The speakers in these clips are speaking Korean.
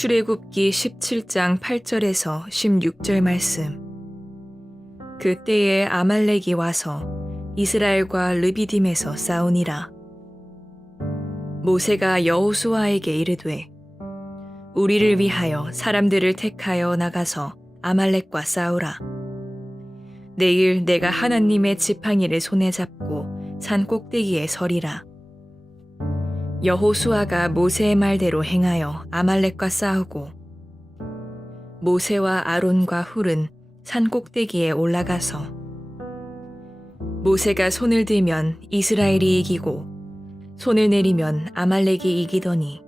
출애굽기 17장 8절에서 16절 말씀. 그때에 아말렉이 와서 이스라엘과 르비딤에서 싸우니라. 모세가 여호수아에게 이르되 우리를 위하여 사람들을 택하여 나가서 아말렉과 싸우라. 내일 내가 하나님의 지팡이를 손에 잡고 산 꼭대기에 서리라. 여호수아가 모세의 말대로 행하여 아말렉과 싸우고 모세와 아론과 훌은 산 꼭대기에 올라가서 모세가 손을 들면 이스라엘이 이기고 손을 내리면 아말렉이 이기더니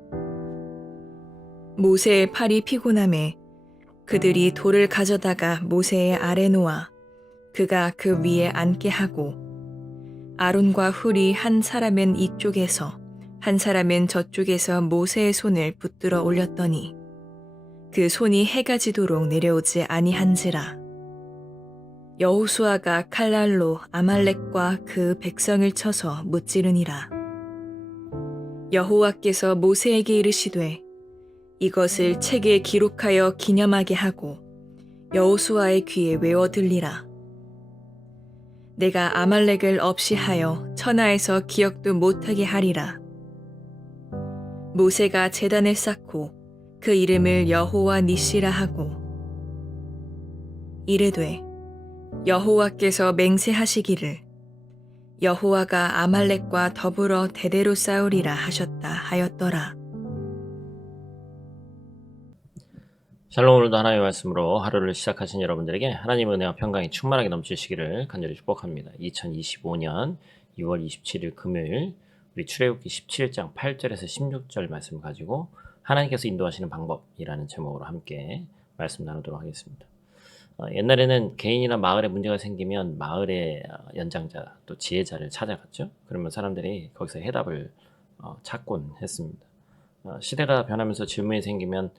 모세의 팔이 피곤함에 그들이 돌을 가져다가 모세의 아래 놓아 그가 그 위에 앉게 하고 아론과 훌이 한 사람은 이쪽에서 한 사람은 저쪽에서 모세의 손을 붙들어 올렸더니 그 손이 해가 지도록 내려오지 아니한지라. 여호수아가 칼날로 아말렉과 그 백성을 쳐서 무찌르니라. 여호와께서 모세에게 이르시되 이것을 책에 기록하여 기념하게 하고 여호수아의 귀에 외워 들리라. 내가 아말렉을 없이 하여 천하에서 기억도 못하게 하리라. 모세가 제단을 쌓고 그 이름을 여호와 니시라 하고 이르되 여호와께서 맹세하시기를 여호와가 아말렉과 더불어 대대로 싸우리라 하셨다 하였더라. 샬롬. 오늘도 하나님의 말씀으로 하루를 시작하신 여러분들에게 하나님의 은혜와 평강이 충만하게 넘치시기를 간절히 축복합니다. 2025년 2월 27일 금요일 우리 출애굽기 17장 8절에서 16절 말씀을 가지고 하나님께서 인도하시는 방법이라는 제목으로 함께 말씀 나누도록 하겠습니다. 옛날에는 개인이나 마을에 문제가 생기면 마을의 연장자 또 지혜자를 찾아갔죠. 그러면 사람들이 거기서 해답을 찾곤 했습니다. 시대가 변하면서 질문이 생기면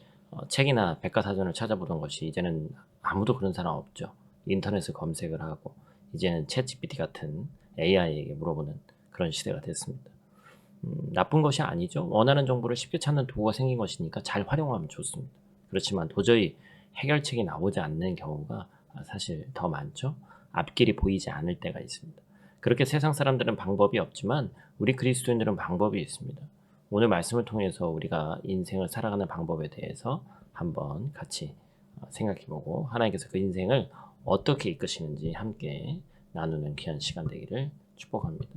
책이나 백과사전을 찾아보던 것이 이제는 아무도 그런 사람 없죠. 인터넷을 검색을 하고 이제는 챗GPT 같은 AI에게 물어보는 그런 시대가 됐습니다. 나쁜 것이 아니죠. 원하는 정보를 쉽게 찾는 도구가 생긴 것이니까 잘 활용하면 좋습니다. 그렇지만 도저히 해결책이 나오지 않는 경우가 사실 더 많죠. 앞길이 보이지 않을 때가 있습니다. 그렇게 세상 사람들은 방법이 없지만 우리 그리스도인들은 방법이 있습니다. 오늘 말씀을 통해서 우리가 인생을 살아가는 방법에 대해서 한번 같이 생각해보고 하나님께서 그 인생을 어떻게 이끄시는지 함께 나누는 귀한 시간 되기를 축복합니다.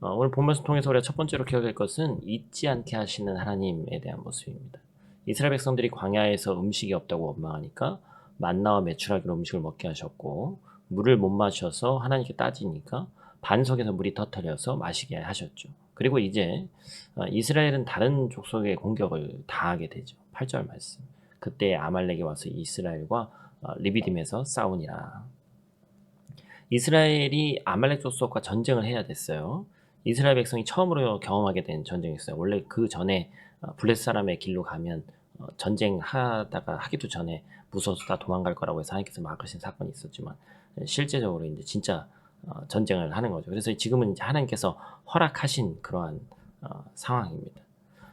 오늘 본 말씀 통해서 우리가 첫 번째로 기억할 것은 잊지 않게 하시는 하나님에 대한 모습입니다. 이스라엘 백성들이 광야에서 음식이 없다고 원망하니까 만나와 메추라기로 음식을 먹게 하셨고 물을 못 마셔서 하나님께 따지니까 반석에서 물이 터뜨려서 마시게 하셨죠. 그리고 이제 이스라엘은 다른 족속의 공격을 당하게 되죠. 8절 말씀. 그때 아말렉이 와서 이스라엘과 르비딤에서 싸우니라. 이스라엘이 아말렉 족속과 전쟁을 해야 됐어요. 이스라엘 백성이 처음으로 경험하게 된 전쟁이었어요. 원래 그 전에 블레셋 사람의 길로 가면 전쟁하다가 하기도 전에 무서워서 다 도망갈 거라고 해서 하나님께서 막으신 사건이 있었지만 실제적으로 이제 진짜 전쟁을 하는 거죠. 그래서 지금은 이제 하나님께서 허락하신 그러한 상황입니다.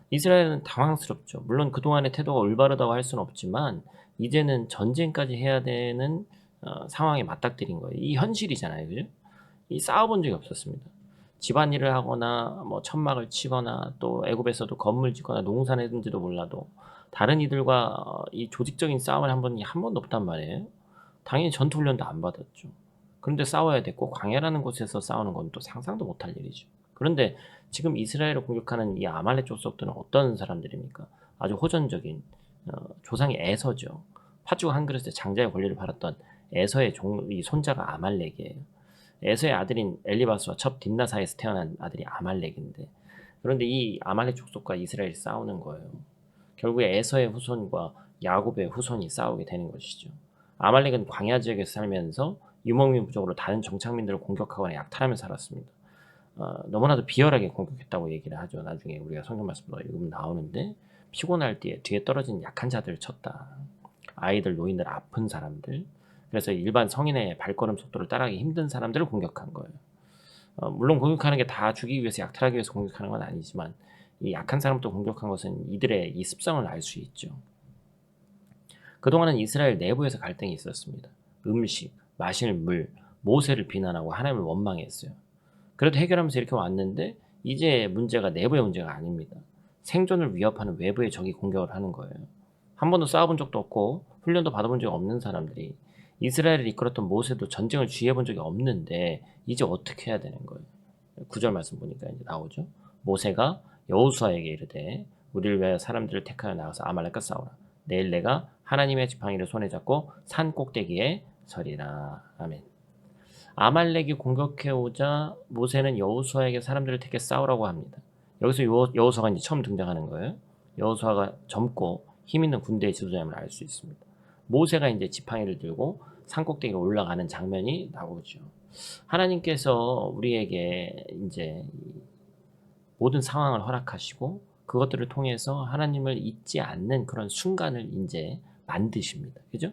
이스라엘은 당황스럽죠. 물론 그동안의 태도가 올바르다고 할 수는 없지만 이제는 전쟁까지 해야 되는 상황에 맞닥뜨린 거예요. 이 현실이잖아요. 그죠? 이 싸워본 적이 없었습니다. 집안일을 하거나 뭐 천막을 치거나 또 애굽에서도 건물 짓거나 농사를 했는지도 몰라도 다른 이들과 이 조직적인 싸움을 한 번도 없단 말이에요. 당연히 전투 훈련도 안 받았죠. 그런데 싸워야 됐고 광야라는 곳에서 싸우는 건 또 상상도 못할 일이죠. 그런데 지금 이스라엘을 공격하는 이 아말렉 족속들은 어떤 사람들입니까? 아주 호전적인 조상이 에서죠. 팥죽 한 그릇에 장자의 권리를 팔았던 에서의 이 손자가 아말렉이에요. 에서의 아들인 엘리바스와 첩 딥나 사이에서 태어난 아들이 아말렉인데 그런데 이 아말렉 족속과 이스라엘이 싸우는 거예요. 결국에 에서의 후손과 야곱의 후손이 싸우게 되는 것이죠. 아말렉은 광야 지역에서 살면서 유목민 부족으로 다른 정착민들을 공격하거나 약탈하며 살았습니다. 너무나도 비열하게 공격했다고 얘기를 하죠. 나중에 우리가 성경 말씀으로 읽으면 나오는데 피곤할 때 뒤에 떨어진 약한 자들을 쳤다. 아이들, 노인들, 아픈 사람들, 그래서 일반 성인의 발걸음 속도를 따라가기 힘든 사람들을 공격한 거예요. 물론 공격하는 게 다 죽이기 위해서, 약탈하기 위해서 공격하는 건 아니지만 이 약한 사람도 공격한 것은 이들의 이 습성을 알 수 있죠. 그동안은 이스라엘 내부에서 갈등이 있었습니다. 음식, 마실 물, 모세를 비난하고 하나님을 원망했어요. 그래도 해결하면서 이렇게 왔는데 이제 문제가 내부의 문제가 아닙니다. 생존을 위협하는 외부의 적이 공격을 하는 거예요. 한 번도 싸워본 적도 없고 훈련도 받아본 적이 없는 사람들이, 이스라엘을 이끌었던 모세도 전쟁을 주의해본 적이 없는데 이제 어떻게 해야 되는 거예요. 9절 말씀 보니까 이제 나오죠. 모세가 여호수아에게 이르되 우리를 위하여 사람들을 택하여 나가서 아말렉과 싸우라. 내일 내가 하나님의 지팡이를 손에 잡고 산 꼭대기에 서리라. 아멘. 아말렉이 공격해 오자 모세는 여호수아에게 사람들을 택해 싸우라고 합니다. 여기서 여호수아가 이제 처음 등장하는 거예요. 여호수아가 젊고 힘 있는 군대의 지도자임을 알 수 있습니다. 모세가 이제 지팡이를 들고 산꼭대기로 올라가는 장면이 나오죠. 하나님께서 우리에게 이제 모든 상황을 허락하시고 그것들을 통해서 하나님을 잊지 않는 그런 순간을 이제 만드십니다. 그죠?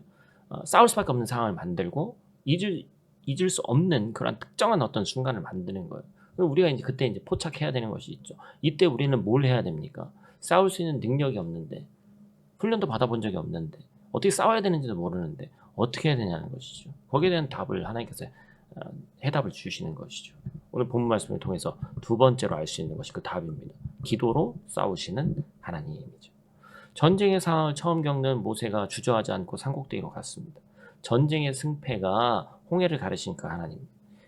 싸울 수밖에 없는 상황을 만들고 잊을 수 없는 그런 특정한 어떤 순간을 만드는 거예요. 우리가 이제 그때 이제 포착해야 되는 것이 있죠. 이때 우리는 뭘 해야 됩니까? 싸울 수 있는 능력이 없는데, 훈련도 받아본 적이 없는데, 어떻게 싸워야 되는지도 모르는데 어떻게 해야 되냐는 것이죠. 거기에 대한 답을 하나님께서 해답을 주시는 것이죠. 오늘 본문 말씀을 통해서 두 번째로 알 수 있는 것이 그 답입니다. 기도로 싸우시는 하나님이죠. 전쟁의 상황을 처음 겪는 모세가 주저하지 않고 산꼭대기로 갔습니다. 전쟁의 승패가 홍해를 가르신 그 하나님,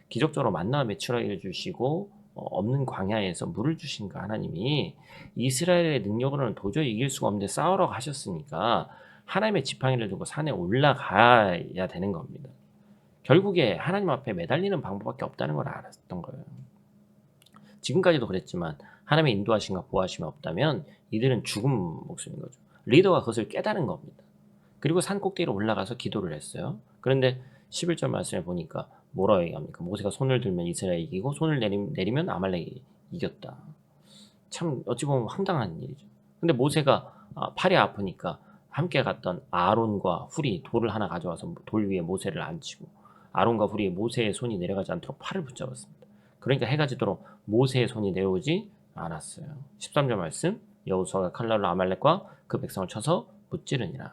기적적으로 만나와 메추라기를 주시고 없는 광야에서 물을 주신 그 하나님이 이스라엘의 능력으로는 도저히 이길 수가 없는데 싸우라고 하셨으니까 하나님의 지팡이를 들고 산에 올라가야 되는 겁니다. 결국에 하나님 앞에 매달리는 방법밖에 없다는 걸 알았던 거예요. 지금까지도 그랬지만 하나님의 인도하심과 보호하심이 없다면 이들은 죽음 목숨인 거죠. 리더가 그것을 깨달은 겁니다. 그리고 산 꼭대기로 올라가서 기도를 했어요. 그런데 11절 말씀에 보니까 뭐라고 얘기합니까? 모세가 손을 들면 이스라엘이 이기고 손을 내리면 아말렉이 이겼다. 참 어찌 보면 황당한 일이죠. 근데 모세가 팔이 아프니까 함께 갔던 아론과 훌이 돌을 하나 가져와서 돌 위에 모세를 앉히고, 아론과 훌이 모세의 손이 내려가지 않도록 팔을 붙잡았습니다. 그러니까 해가 지도록 모세의 손이 내려오지 않았어요. 13절 말씀, 여호수아가 칼날로 아말렉과 그 백성을 쳐서 무찌르니라.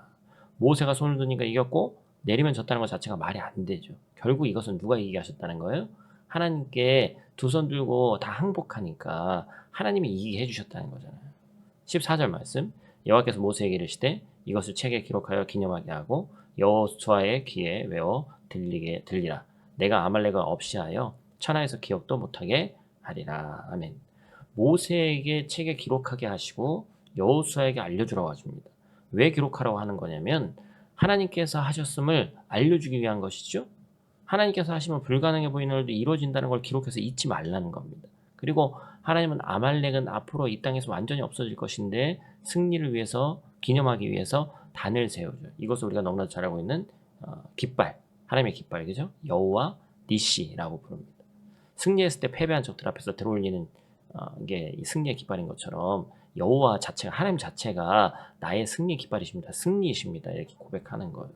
모세가 손을 드니까 이겼고 내리면 졌다는 것 자체가 말이 안 되죠. 결국 이것은 누가 이기게 하셨다는 거예요? 하나님께 두 손 들고 다 항복하니까 하나님이 이기게 해주셨다는 거잖아요. 14절 말씀, 여호와께서 모세에게 이르시되 이것을 책에 기록하여 기념하게 하고 여호수아의 귀에 외워 들리라. 내가 아말렉을 없이 하여 천하에서 기억도 못하게 하리라. 아멘. 모세에게 책에 기록하게 하시고 여호수아에게 알려주라고 하십니다. 왜 기록하라고 하는 거냐면 하나님께서 하셨음을 알려주기 위한 것이죠. 하나님께서 하시면 불가능해 보이는 일도 이루어진다는 걸 기록해서 잊지 말라는 겁니다. 그리고 하나님은 아말렉은 앞으로 이 땅에서 완전히 없어질 것인데 승리를 위해서, 기념하기 위해서 단을 세우죠. 이것을 우리가 너무나 잘 알고 있는 깃발, 하나님의 깃발, 그죠? 여호와 니시라고 부릅니다. 승리했을 때 패배한 적들 앞에서 들어올리는 이게 승리의 깃발인 것처럼 여호와 자체가, 하나님 자체가 나의 승리 깃발이십니다. 승리이십니다. 이렇게 고백하는 거예요.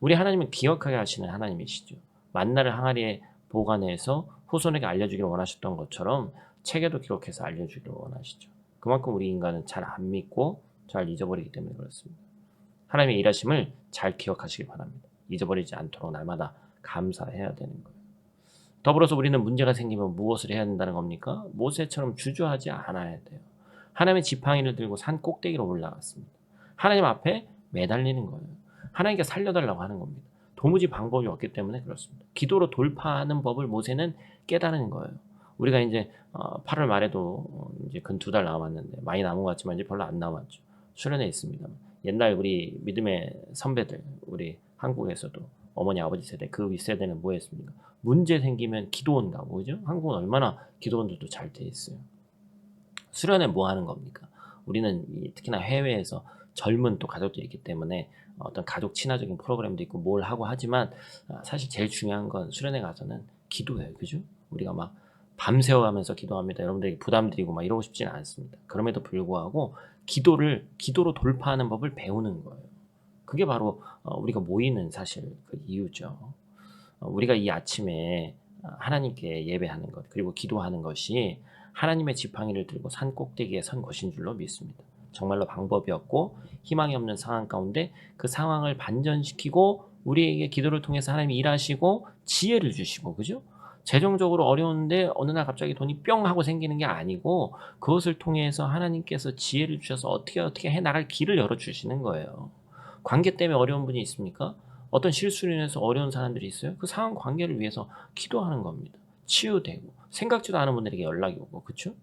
우리 하나님은 기억하게 하시는 하나님이시죠. 만나를 항아리에 보관해서 후손에게 알려주기를 원하셨던 것처럼 책에도 기록해서 알려주기를 원하시죠. 그만큼 우리 인간은 잘 안 믿고 잘 잊어버리기 때문에 그렇습니다. 하나님의 일하심을 잘 기억하시기 바랍니다. 잊어버리지 않도록 날마다 감사해야 되는 거예요. 더불어서 우리는 문제가 생기면 무엇을 해야 된다는 겁니까? 모세처럼 주저하지 않아야 돼요. 하나님의 지팡이를 들고 산 꼭대기로 올라갔습니다. 하나님 앞에 매달리는 거예요. 하나님께 살려달라고 하는 겁니다. 도무지 방법이 없기 때문에 그렇습니다. 기도로 돌파하는 법을 모세는 깨달은 거예요. 우리가 이제 8월 말에도 이제 근 2달 남았는데 많이 남은 것 같지만 이제 별로 안 남았죠. 수련회 있습니다. 옛날 우리 믿음의 선배들, 우리 한국에서도 어머니 아버지 세대, 그 윗세대는 뭐 했습니까? 문제 생기면 기도원 가고, 그죠? 한국은 얼마나 기도원들도 잘 돼 있어요. 수련회 뭐 하는 겁니까? 우리는 특히나 해외에서 젊은 또 가족들이 있기 때문에 어떤 가족 친화적인 프로그램도 있고 뭘 하고 하지만 사실 제일 중요한 건 수련회 가서는 기도예요. 그죠? 우리가 막 밤새워가면서 기도합니다. 여러분들에게 부담드리고 막 이러고 싶지는 않습니다. 그럼에도 불구하고 기도로 돌파하는 법을 배우는 거예요. 그게 바로 우리가 모이는 사실 그 이유죠. 우리가 이 아침에 하나님께 예배하는 것 그리고 기도하는 것이 하나님의 지팡이를 들고 산 꼭대기에 선 것인 줄로 믿습니다. 정말로 방법이 없고 희망이 없는 상황 가운데 그 상황을 반전시키고 우리에게 기도를 통해서 하나님이 일하시고 지혜를 주시고 그죠? 재정적으로 어려운데 어느 날 갑자기 돈이 뿅 하고 생기는 게 아니고 그것을 통해서 하나님께서 지혜를 주셔서 어떻게 해 나갈 길을 열어 주시는 거예요. 관계 때문에 어려운 분이 있습니까? 어떤 실수로 인해서 어려운 사람들이 있어요. 그 상황 관계를 위해서 기도하는 겁니다. 치유되고 생각지도 않은 분들에게 연락이 오고 그쵸?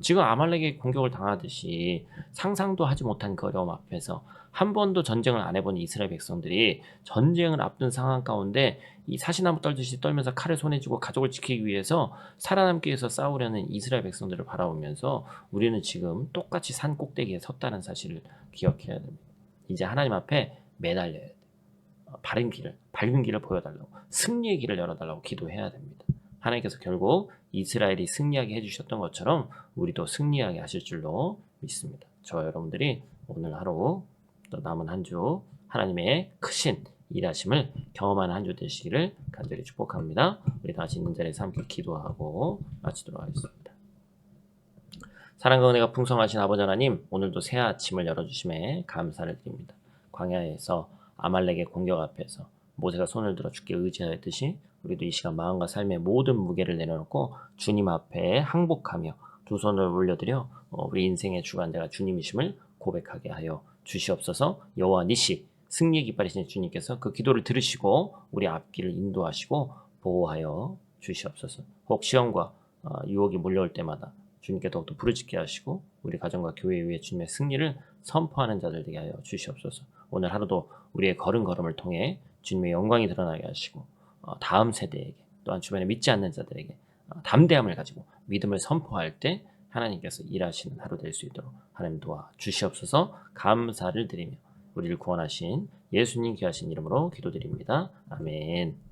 지금 아말렉의 공격을 당하듯이 상상도 하지 못한 그 어려움 앞에서 한 번도 전쟁을 안 해본 이스라엘 백성들이 전쟁을 앞둔 상황 가운데 이 사시나무 떨듯이 떨면서 칼을 손에 쥐고 가족을 지키기 위해서 살아남기 위해서 싸우려는 이스라엘 백성들을 바라보면서 우리는 지금 똑같이 산 꼭대기에 섰다는 사실을 기억해야 됩니다. 이제 하나님 앞에 매달려야 돼요. 밝은 길을 보여달라고, 승리의 길을 열어달라고 기도해야 됩니다. 하나님께서 결국 이스라엘이 승리하게 해주셨던 것처럼 우리도 승리하게 하실 줄로 믿습니다. 저와 여러분들이 오늘 하루 또 남은 한 주 하나님의 크신 일하심을 경험하는 한 주 되시기를 간절히 축복합니다. 우리 다 같이 있는 자리에서 함께 기도하고 마치도록 하겠습니다. 사랑과 은혜가 풍성하신 아버지 하나님, 오늘도 새 아침을 열어주심에 감사를 드립니다. 광야에서 아말렉의 공격 앞에서 모세가 손을 들어 주께 의지하였듯이 우리도 이 시간 마음과 삶의 모든 무게를 내려놓고 주님 앞에 항복하며 두 손을 올려드려 우리 인생의 주관자가 주님이심을 고백하게 하여 주시옵소서. 여호와 니시 승리의 깃발이신 주님께서 그 기도를 들으시고 우리 앞길을 인도하시고 보호하여 주시옵소서. 혹 시험과 유혹이 몰려올 때마다 주님께 더욱더 부르짖게 하시고 우리 가정과 교회 위에 주님의 승리를 선포하는 자들 되게 하여 주시옵소서. 오늘 하루도 우리의 걸음걸음을 통해 주님의 영광이 드러나게 하시고 다음 세대에게 또한 주변에 믿지 않는 자들에게 담대함을 가지고 믿음을 선포할 때 하나님께서 일하시는 하루 될 수 있도록 하나님 도와 주시옵소서. 감사를 드리며 우리를 구원하신 예수님 귀하신 이름으로 기도드립니다. 아멘.